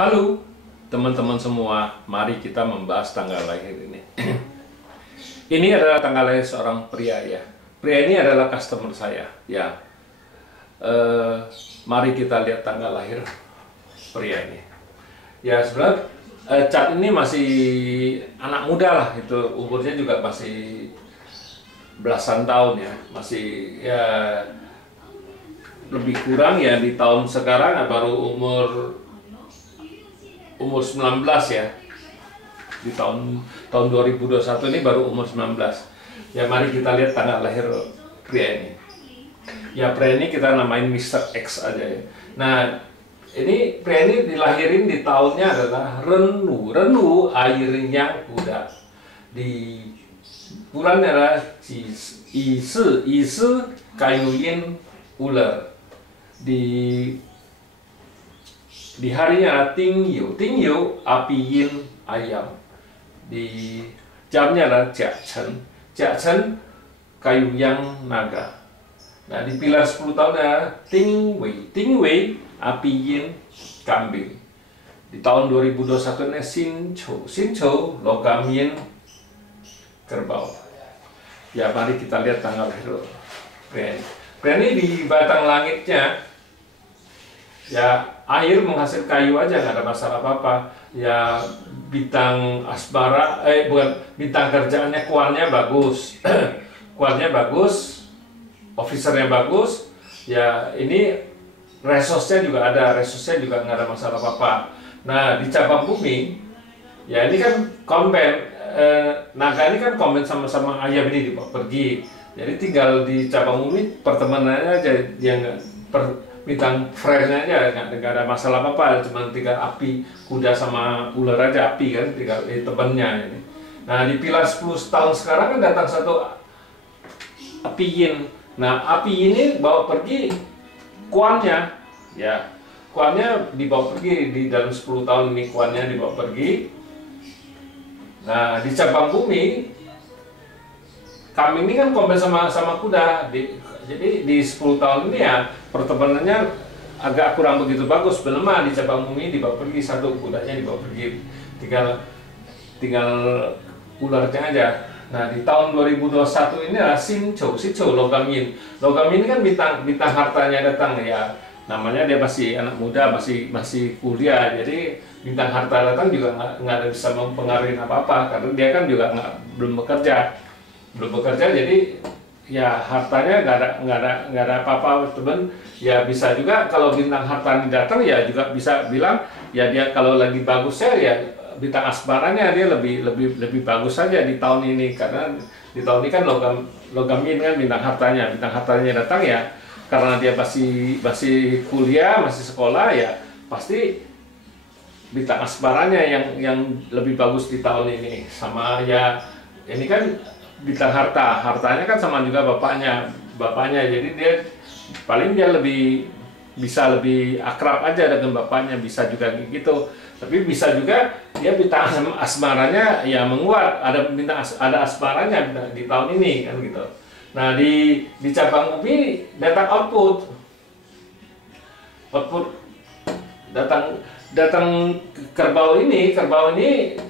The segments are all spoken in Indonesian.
Halo teman-teman semua, mari kita membahas tanggal lahir ini. Ini adalah tanggal lahir seorang pria ya. Pria ini adalah customer saya ya. Mari kita lihat tanggal lahir pria ini. Ya sebenarnya Cat ini masih anak muda lah, itu umurnya juga masih belasan tahun ya, masih ya lebih kurang ya di tahun sekarang baru umur 19 ya. Di tahun 2021 ini baru umur 19. Ya mari kita lihat tanggal lahir pria ini. Ya pria ini kita namain Mr. X aja ya. Nah, ini pria ini dilahirin di tahunnya adalah Renu. Renu air yang kuda. Di bulannya adalah Isi kayuin ular. Di harinya Tingyu apiin ayam. Di jamnya adalah Jakchen kayu yang naga. Nah di pilar 10 tahun adalah Tingwei apiin kambing. Di tahun 2021 nya Sincho logamin kerbau. Ya mari kita lihat tanggal lahir pria ini. Pria ini di batang langitnya ya air menghasil kayu aja, nggak ada masalah apa-apa. Ya bintang asmara, bukan bintang kerjaannya, kuannya bagus, kuannya bagus, officernya bagus. Ya ini resosnya juga ada, resosnya juga nggak ada masalah apa-apa. Nah di cabang bumi, ya ini kan komben, naga ini kan komben sama ayam ini dibawa pergi. Jadi tinggal di cabang bumi pertemanannya aja, yang bintang friendnya aja nggak ada masalah apa-apa, cuma tinggal api kuda sama ular aja, api kan tinggal temannya ini. Nah di pilar 10 tahun sekarang kan datang satu api yin. Nah api ini bawa pergi kuannya, ya kuannya dibawa pergi di dalam 10 tahun ini, kuannya dibawa pergi. Nah di cabang bumi kambing ini kan komben sama kuda. Jadi di 10 tahun ini ya pertemanannya agak kurang begitu bagus, melemah. Di cabang bumi dibawa pergi satu, kudanya dibawa pergi, tinggal ularnya aja. Nah di tahun 2021 ini adalah Sincho logamin. Logamin kan bintang hartanya datang ya. Namanya dia masih anak muda, masih kuliah, jadi bintang harta datang juga nggak bisa mempengaruhi apa-apa, karena dia kan juga belum bekerja, jadi ya hartanya nggak ada apa-apa teman. Ya bisa juga kalau bintang harta ini datang ya juga bisa bilang ya dia kalau lagi bagusnya ya bintang asmaranya dia lebih bagus saja di tahun ini, karena di tahun ini kan logamin kan bintang hartanya datang ya, karena dia masih kuliah, masih sekolah, ya pasti bintang asmaranya yang lebih bagus di tahun ini. Sama ya ini kan bintang hartanya kan sama juga bapaknya, jadi dia paling dia bisa lebih akrab aja dengan bapaknya, bisa juga gitu. Tapi bisa juga dia bintang asmaranya ya menguat, ada asmaranya di tahun ini kan gitu. Nah di cabang bumi datang output datang kerbau ini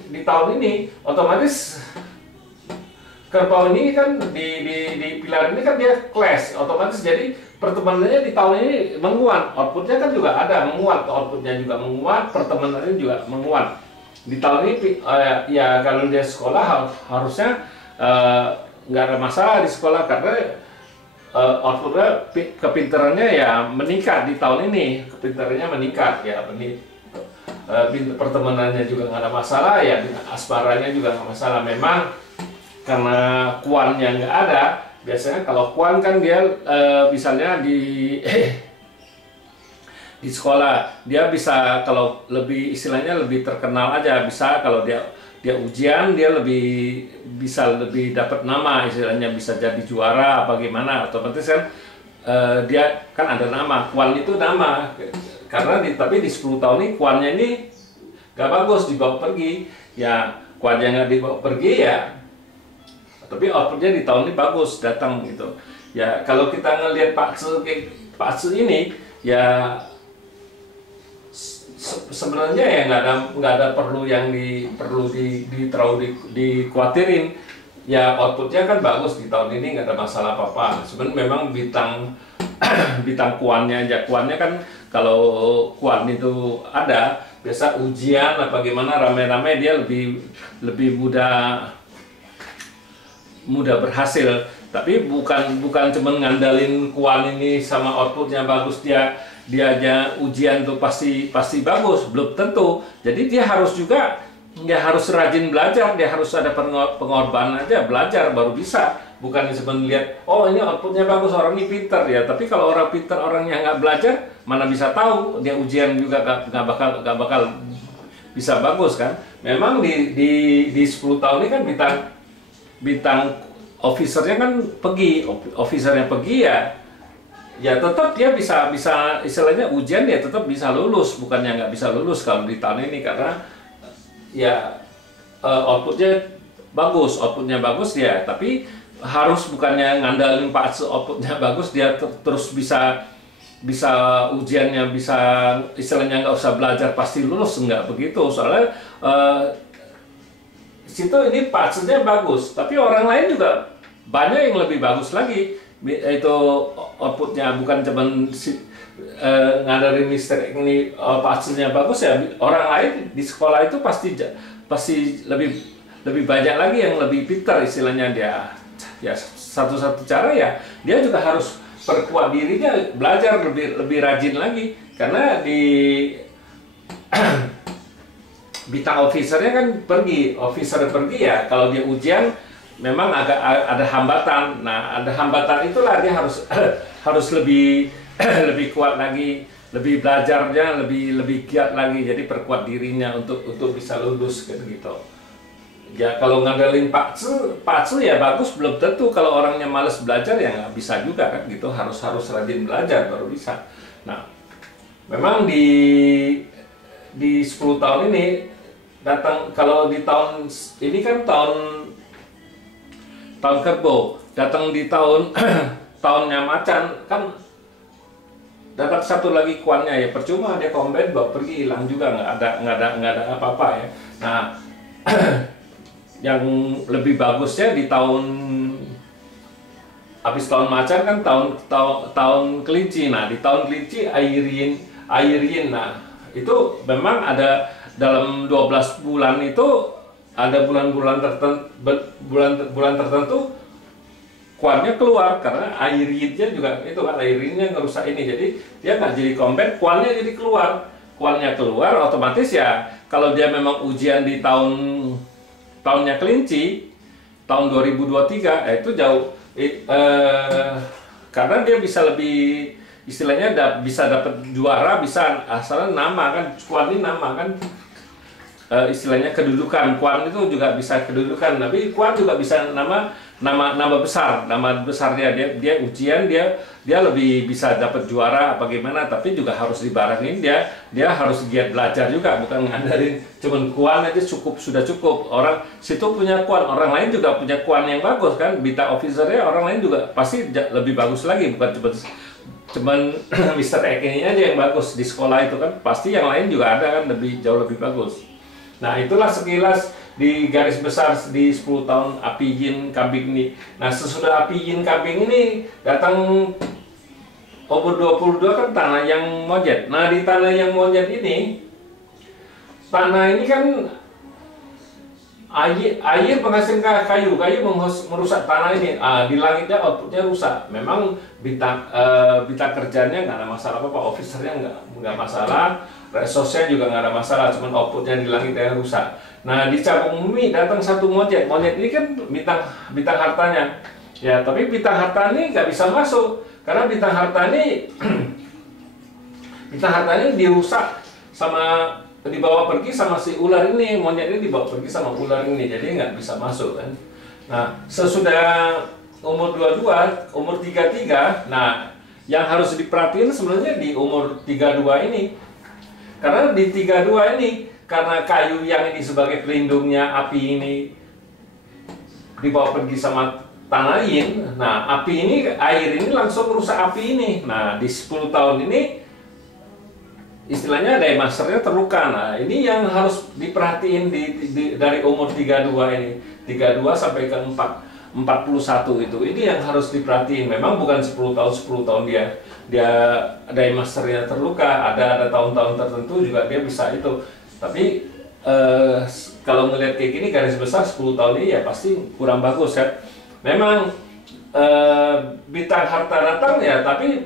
di tahun ini, otomatis kerbau ini kan di pilar ini kan dia clash, otomatis jadi pertemanannya di tahun ini menguat, outputnya kan juga ada menguat, outputnya juga menguat, pertemanannya juga menguat di tahun ini. Ya kalau dia sekolah harusnya nggak ada masalah di sekolah, karena outputnya kepintarannya ya meningkat di tahun ini, kepintarannya meningkat ya, pertemanannya juga nggak ada masalah ya, asmaranya juga nggak masalah. Memang karena kuannya nggak ada, biasanya kalau kuan kan dia misalnya di sekolah dia bisa, kalau lebih istilahnya lebih terkenal aja, bisa kalau dia ujian dia bisa lebih dapat nama, istilahnya bisa jadi juara apa gimana, otomatis kan dia kan ada nama, kuan itu nama, karena tapi di 10 tahun ini kuannya ini gak bagus, dibawa pergi ya, kuannya nggak dibawa pergi ya, tapi outputnya di tahun ini bagus datang gitu ya. Kalau kita ngelihat Pak Tzu ini ya sebenarnya ya nggak ada perlu yang terlalu dikhawatirin. Ya outputnya kan bagus di tahun ini, nggak ada masalah apa-apa. Sebenarnya memang bintang bintang kuannya aja, kuannya kan kalau kuan itu ada biasa ujian apa gimana rame-rame dia lebih mudah berhasil. Tapi bukan cuma ngandalin kuan ini sama outputnya bagus, dia aja ujian tuh pasti bagus, belum tentu. Jadi dia harus juga harus rajin belajar, dia harus ada pengorbanan aja, belajar baru bisa. Bukan cuma lihat, oh ini outputnya bagus, orang ini pintar ya. Tapi kalau orang pintar, orangnya nggak belajar, mana bisa tahu dia ujian juga nggak bakal bisa bagus kan. Memang di 10 tahun ini kan bintang officernya kan officernya pergi ya tetap dia bisa istilahnya ujian dia tetap bisa lulus, bukannya nggak bisa lulus kalau di tahun ini karena ya outputnya bagus dia, tapi harus bukannya ngandalin Pak outputnya bagus dia terus bisa ujiannya bisa istilahnya nggak usah belajar pasti lulus, nggak begitu. Soalnya situ ini Pak bagus, tapi orang lain juga banyak yang lebih bagus lagi. Itu outputnya bukan cuman ngadarin misteri ini pastinya bagus ya, orang lain di sekolah itu pasti lebih banyak lagi yang lebih pintar istilahnya dia. Ya satu-satu cara ya dia juga harus perkuat dirinya, belajar lebih rajin lagi karena di bintang officernya kan officer pergi ya, kalau dia ujian memang agak ada hambatan. Nah, ada hambatan itulah dia harus lebih kuat lagi, lebih belajarnya lebih giat lagi, jadi perkuat dirinya untuk bisa lulus gitu. Ya kalau ngandalin Pak Su ya bagus, belum tentu. Kalau orangnya males belajar ya nggak bisa juga kan gitu, harus rajin belajar baru bisa. Nah, memang di 10 tahun ini datang, kalau di tahun ini kan tahun kerbau, datang di tahunnya macan kan dapat satu lagi kuannya ya, percuma dia combine bawa pergi, hilang juga, nggak ada apa-apa ya. Nah yang lebih bagusnya di habis tahun macan kan tahun kelinci. Nah di tahun kelinci airin. Nah itu memang ada dalam 12 bulan itu ada bulan-bulan tertentu kuannya keluar karena airinnya juga itu kan, airinnya ngerusak ini, jadi dia nggak jadi combine, kuannya jadi kuannya keluar otomatis ya. Kalau dia memang ujian di tahunnya kelinci tahun 2023 itu jauh karena dia bisa lebih istilahnya bisa dapat juara, bisa asalnya nama kan, kuan ini nama kan istilahnya kedudukan. Kuan itu juga bisa kedudukan, tapi kuan juga bisa nama besar dia ujian dia lebih bisa dapat juara apa gimana, tapi juga harus dibarengin dia harus giat belajar juga, bukan ngandalin cuman kuan aja sudah cukup. Orang situ punya kuan, orang lain juga punya kuan yang bagus kan, bintang officernya orang lain juga pasti lebih bagus lagi, bukan cuman Mr. X ini aja yang bagus di sekolah itu kan, pasti yang lain juga ada kan jauh lebih bagus. Nah itulah sekilas di garis besar di 10 tahun api yin kambing ini. Nah sesudah api yin kambing ini datang umur 22 kan tanah yang monyet. Nah di tanah yang monyet ini, tanah ini kan air penghasil kayu merusak tanah ini. Di langitnya outputnya rusak. Memang bintang kerjanya nggak ada masalah apa-apa, officernya nggak masalah, resource-nya juga nggak ada masalah, cuman outputnya di langitnya rusak. Nah di cabang bumi datang satu monyet ini kan bintang hartanya ya, tapi bintang harta ini nggak bisa masuk karena bintang harta ini dirusak sama, dibawa pergi sama si ular ini, monyet ini dibawa pergi sama ular ini, jadi nggak bisa masuk kan. Nah sesudah umur 22, umur 33, nah yang harus diperhatiin sebenarnya di umur 32 ini, karena di 32 ini karena kayu yang ini sebagai pelindungnya api ini dibawa pergi sama tanah yin. Nah air ini langsung merusak api ini. Nah di 10 tahun ini istilahnya daya masternya terluka. Nah, ini yang harus diperhatiin dari umur 32 ini. 32 sampai ke 41 itu. Ini yang harus diperhatiin. Memang bukan 10 tahun dia daya masternya terluka. Ada tahun-tahun tertentu juga dia bisa itu. Tapi kalau ngelihat kayak gini garis besar 10 tahun ini ya pasti kurang bagus ya. Memang bintang harta datang ya, tapi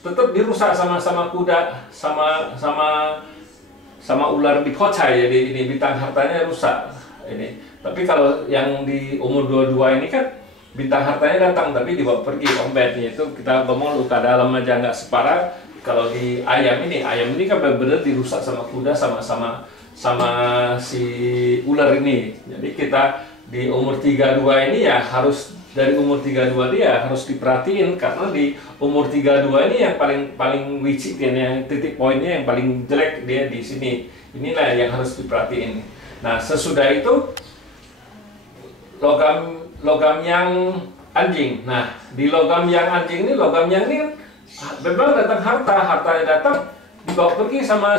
tetap dirusak sama kuda, sama ular di pocai. Jadi ini bintang hartanya rusak ini. Tapi kalau yang di umur 22 ini kan bintang hartanya datang tapi dibawa pergi ombetnya. Itu kita ngomong luka dalam aja nggak separah. Kalau di ayam ini kan benar-benar dirusak sama kuda, sama si ular ini. Jadi kita di umur 32 ini ya harus, dari umur 32 dia harus diperhatiin, karena di umur 32 ini yang paling wicik, yang titik poinnya yang paling jelek dia di sini. Inilah yang harus diperhatiin. Nah, sesudah itu logam yang anjing. Nah, di logam yang anjing ini kan memang datang hartanya datang dibawa pergi sama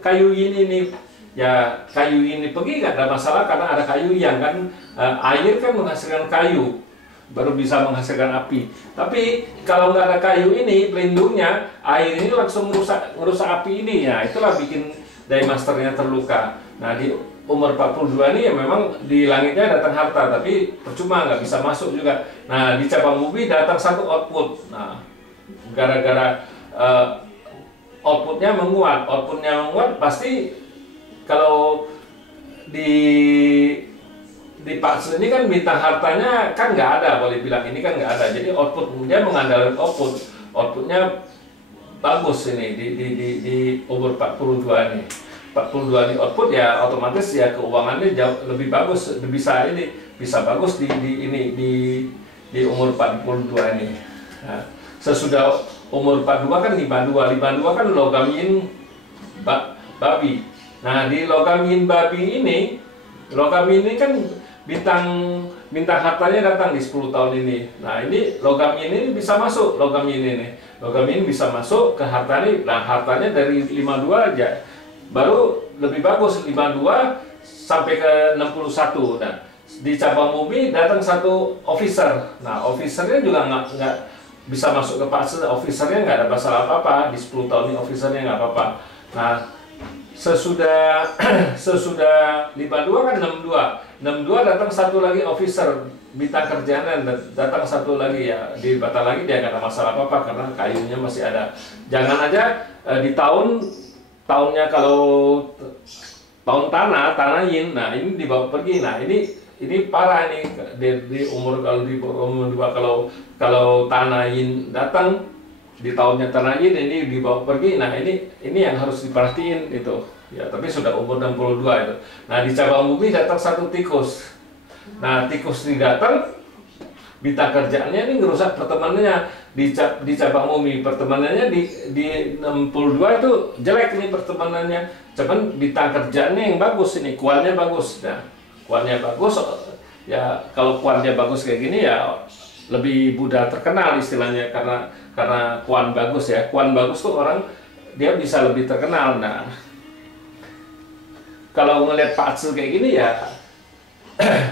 kayu ini nih. Ya, kayu ini pergi nggak ada masalah karena ada kayu yang kan air kan menghasilkan kayu baru bisa menghasilkan api. Tapi kalau nggak ada kayu ini pelindungnya, air ini langsung merusak api ini ya. Itulah bikin daya masternya terluka. Nah, di umur 42 ini ya memang di langitnya datang harta, tapi percuma, nggak bisa masuk juga. Nah, di cabang bumi datang satu output. Nah, gara-gara outputnya menguat pasti. Kalau di Pakse ini kan bintang hartanya kan nggak ada, boleh bilang ini kan nggak ada. Jadi outputnya mengandalkan outputnya bagus ini di umur 42 ini. 42 ini output ya otomatis ya keuangannya jauh lebih bagus, bisa bagus di umur 42 ini. Nah, sesudah umur 42 kan 52 kan logam yin babi. Nah, di logam yin babi ini kan bintang hartanya datang di 10 tahun ini. Nah, ini logam yin ini bisa masuk, logam yin bisa masuk ke harta ini. Nah, hartanya dari 52 aja baru lebih bagus, 52 sampai ke 61. Nah, di cabang bumi datang satu officer. Nah, officernya juga nggak bisa masuk ke Pakse. Officernya nggak ada masalah apa-apa, di 10 tahun ini officernya nggak apa-apa. Nah, sesudah 52 kan 62 datang satu lagi officer bintang kerjaan, datang satu lagi ya di batal lagi, dia nggak ada masalah apa-apa karena kayunya masih ada. Jangan aja di tahunnya kalau tahun tanah yin, nah ini dibawa pergi. Nah, ini parah nih di umur kalau tanah yin datang di tahunnya tanah yin ini dibawa pergi. Nah, ini yang harus diperhatiin itu ya. Tapi sudah umur 62 itu. Nah, di cabang bumi datang satu tikus. Nah, tikus ini datang, bintang kerjaannya ini ngerusak pertemanannya di cabang bumi. Pertemanannya di 62 itu jelek ini pertemanannya. Cuman bintang kerjaannya yang bagus ini, kuannya bagus. Nah, kuannya bagus ya, kalau kuannya bagus kayak gini ya lebih mudah terkenal istilahnya, karena kuan bagus ya. Kuan bagus tuh orang dia bisa lebih terkenal. Nah, kalau ngelihat Pakse kayak gini ya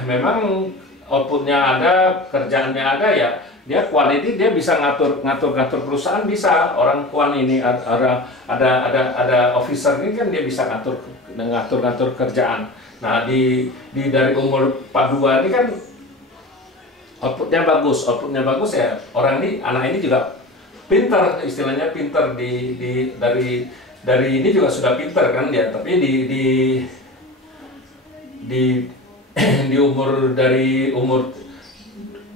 memang outputnya ada, kerjaannya ada ya. Dia kuan ini dia bisa ngatur perusahaan, bisa. Orang kuan ini ada officer ini kan dia bisa ngatur kerjaan. Nah, dari umur 42 ini kan outputnya bagus ya. Anak ini juga pinter, istilahnya pinter dari ini juga sudah pinter kan dia. Tapi di umur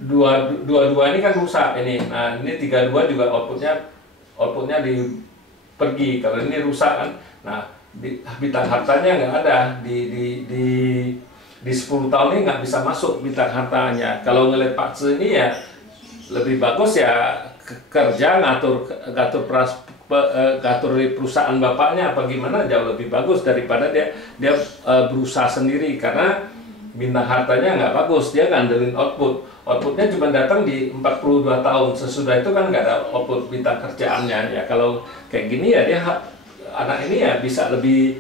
22 ini kan rusak ini. Nah, ini 32 juga outputnya pergi kalau ini rusak kan. Nah, bintang hartanya nggak ada di 10 tahun ini nggak bisa masuk bintang hartanya. Kalau ngeliat Pakse ini ya lebih bagus ya kerja ngatur perusahaan bapaknya apa gimana, jauh lebih bagus daripada dia berusaha sendiri, karena bintang hartanya nggak bagus. Dia ngandelin outputnya cuma datang di 42 tahun. Sesudah itu kan nggak ada output bintang kerjaannya ya. Kalau kayak gini ya dia anak ini ya bisa lebih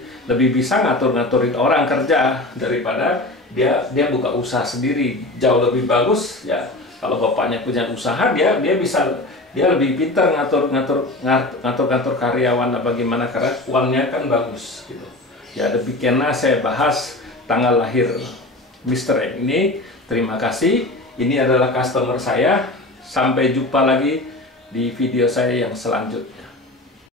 bisa ngatur-ngaturin orang kerja daripada dia buka usaha sendiri. Jauh lebih bagus ya kalau bapaknya punya usaha, dia lebih pintar ngatur karyawan bagaimana, karena uangnya kan bagus gitu. Ya demikianlah saya bahas tanggal lahir Mr. M ini. Terima kasih. Ini adalah customer saya. Sampai jumpa lagi di video saya yang selanjutnya.